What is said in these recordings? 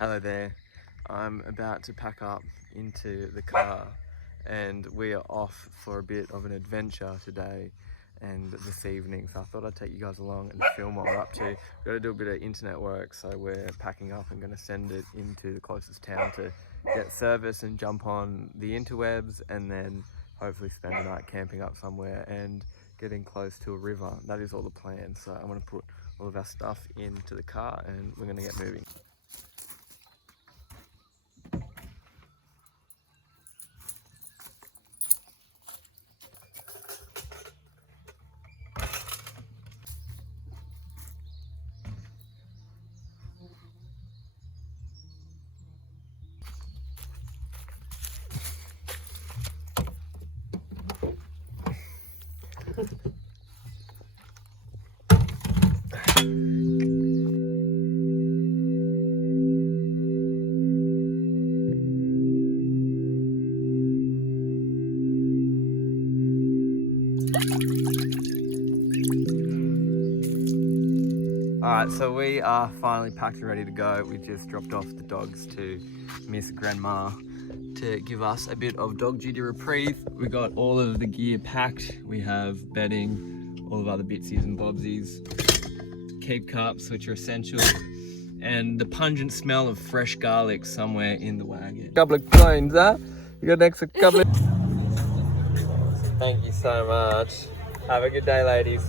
Hello there. I'm about to pack up into the car and we are off for a bit of an adventure today and this evening. So I thought I'd take you guys along and film what we're up to. We've got to do a bit of internet work, so we're packing up and going to send it into the closest town to get service and jump on the interwebs, and then hopefully spend the night camping up somewhere and getting close to a river. That is all the plan. So I'm going to put all of our stuff into the car and we're going to get moving. Alright, so we are finally packed and ready to go. We just dropped off the dogs to Miss Grandma to give us a bit of dog duty reprieve. We got all of the gear packed. We have bedding, all of other bitsies and bobsies, keep cups, which are essential, and the pungent smell of fresh garlic somewhere in the wagon. Couple of coins, huh? You got an extra couple of... Thank you so much. Have a good day, ladies.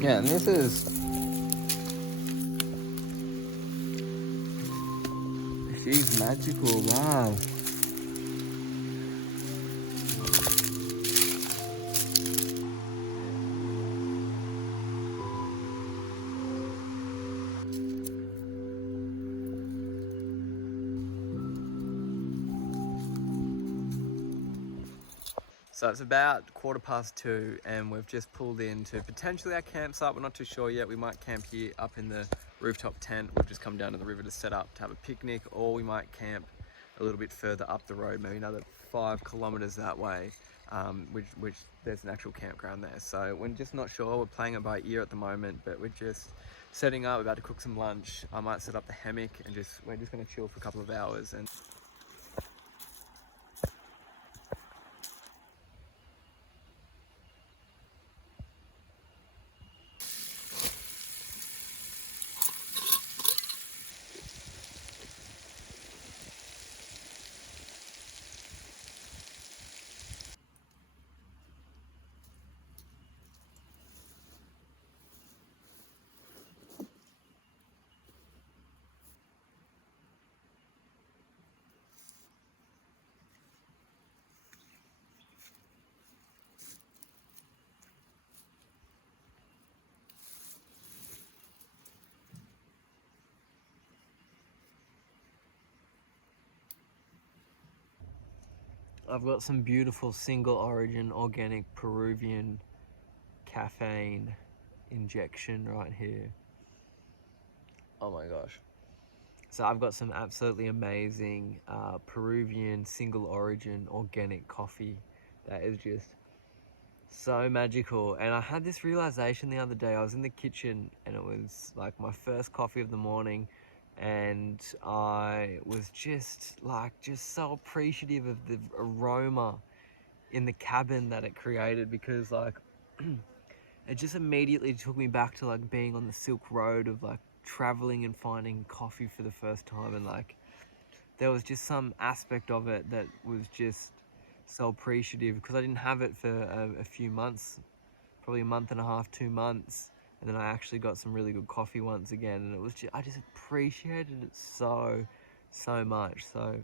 Yeah, and this is... She's magical, wow. So it's about 2:15 and we've just pulled into potentially our campsite. We're not too sure yet. We might camp here up in the rooftop tent. We've just come down to the river to set up to have a picnic, or we might camp a little bit further up the road, maybe another 5 kilometers that way, which there's an actual campground there. So we're just not sure. We're playing it by ear at the moment, but we're just setting up. We're about to cook some lunch. I might set up the hammock and we're just going to chill for a couple of hours. And I've got some beautiful single origin organic Peruvian caffeine injection right here. Oh my gosh. So I've got some absolutely amazing Peruvian single origin organic coffee that is just so magical. And I had this realization the other day. I was in the kitchen and it was like my first coffee of the morning, and I was just so appreciative of the aroma in the cabin that it created, because like it just immediately took me back to like being on the Silk Road of like traveling and finding coffee for the first time, and like there was just some aspect of it that was just so appreciative, because I didn't have it for a few months, probably a month and a half, 2 months, and then I actually got some really good coffee once again, and it was just, I just appreciated it so much. So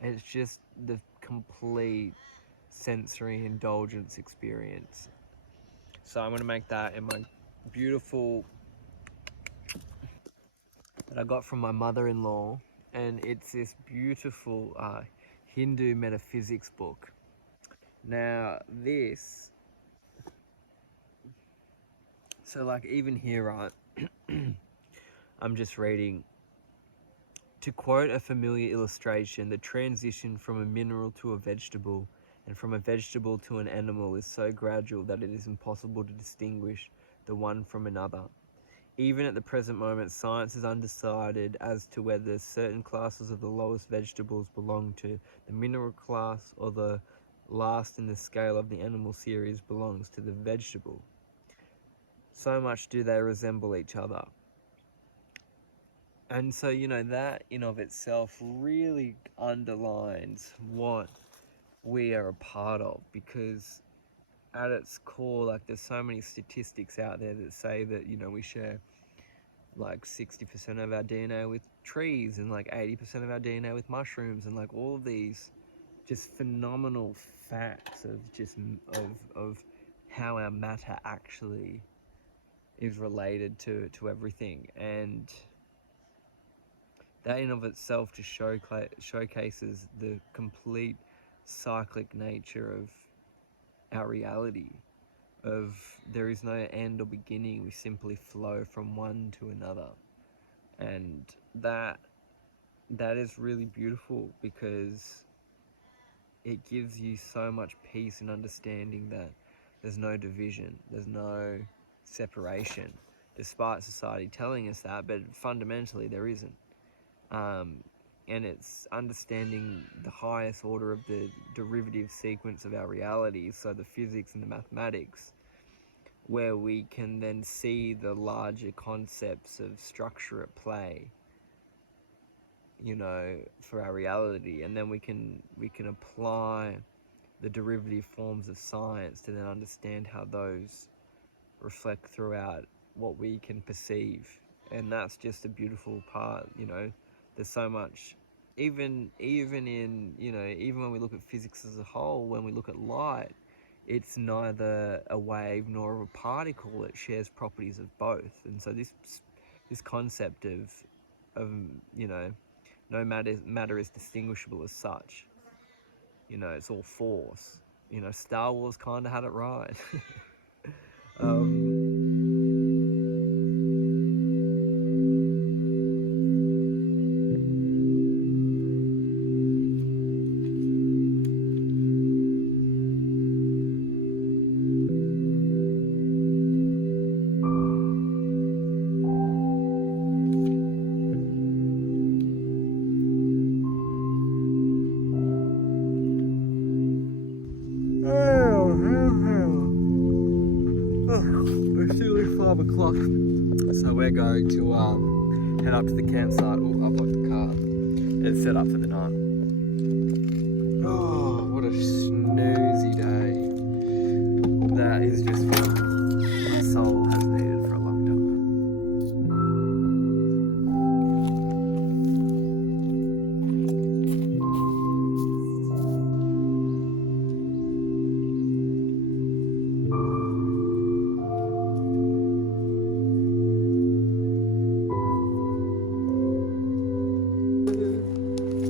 it's just the complete sensory indulgence experience. So I'm gonna make that in my beautiful that I got from my mother-in-law, and it's this beautiful Hindu metaphysics book. Now this, so like even here, right, I'm just reading. To quote a familiar illustration, the transition from a mineral to a vegetable and from a vegetable to an animal is so gradual that it is impossible to distinguish the one from another. Even at the present moment, science is undecided as to whether certain classes of the lowest vegetables belong to the mineral class or the last in the scale of the animal series belongs to the vegetable. So much do they resemble each other. And so, you know, that in of itself really underlines what we are a part of, because at its core, like, there's so many statistics out there that say that, you know, we share like 60% of our DNA with trees and like 80% of our DNA with mushrooms, and like all of these just phenomenal facts of just of how our matter actually is related to everything. And that in of itself just showcases the complete cyclic nature of our reality, of there is no end or beginning, we simply flow from one to another. And that is really beautiful, because it gives you so much peace and understanding that there's no division, there's no separation, despite society telling us that, but fundamentally there isn't. And it's understanding the highest order of the derivative sequence of our reality, so the physics and the mathematics, where we can then see the larger concepts of structure at play, you know, for our reality. And then we can apply the derivative forms of science to then understand how those reflect throughout what we can perceive. And that's just a beautiful part, you know. There's so much, even in, you know, even when we look at physics as a whole, when we look at light, it's neither a wave nor a particle. It shares properties of both. And so this concept of you know, no matter is distinguishable as such. You know, it's all force. You know, Star Wars kind of had it right. It's nearly 5 o'clock, so we're going to head up to the campsite. Oh, I've got the car. It's set up for the night. Oh, what a snoozy day. That is just what my soul has needed for a long time.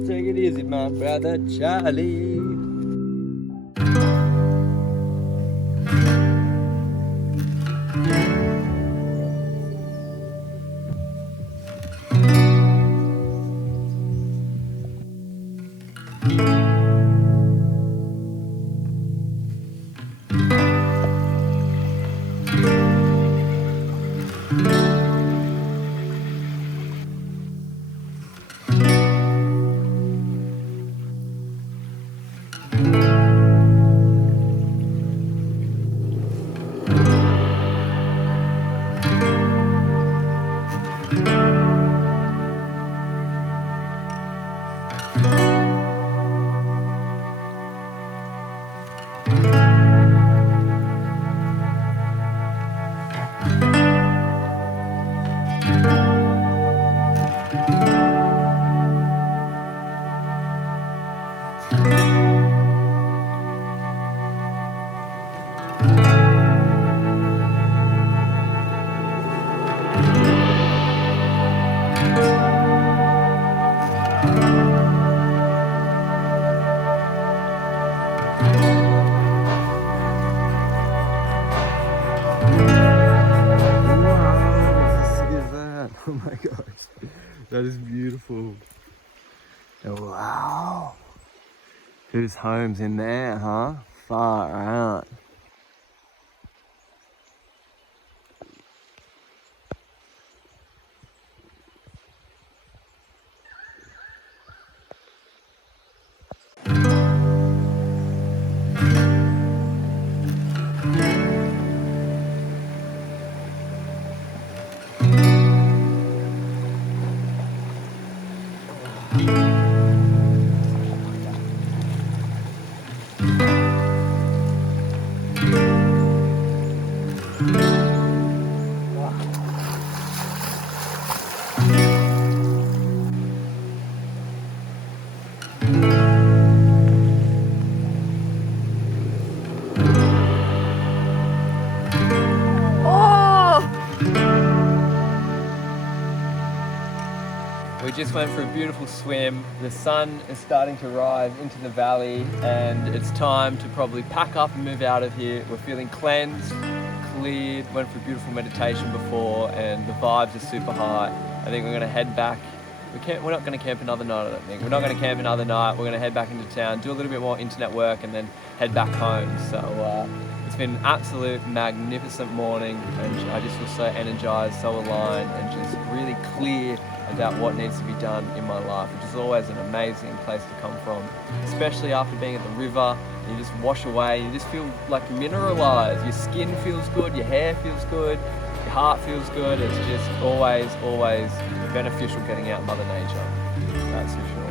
Take it easy, my brother Charlie. Oh my gosh, that is beautiful. Wow. Whose home's in there, huh? Far out. We just went for a beautiful swim. The sun is starting to rise into the valley and it's time to probably pack up and move out of here. We're feeling cleansed, cleared, went for a beautiful meditation before and the vibes are super high. I think we're gonna head back. We're not gonna camp another night, I don't think. We're not gonna camp another night. We're gonna head back into town, do a little bit more internet work and then head back home. So it's been an absolute magnificent morning and I just feel so energized, so aligned and just really clear about what needs to be done in my life, which is always an amazing place to come from, especially after being at the river. You just wash away, you just feel like mineralized. Your skin feels good, your hair feels good, your heart feels good. It's just always beneficial getting out in Mother Nature, that's for sure.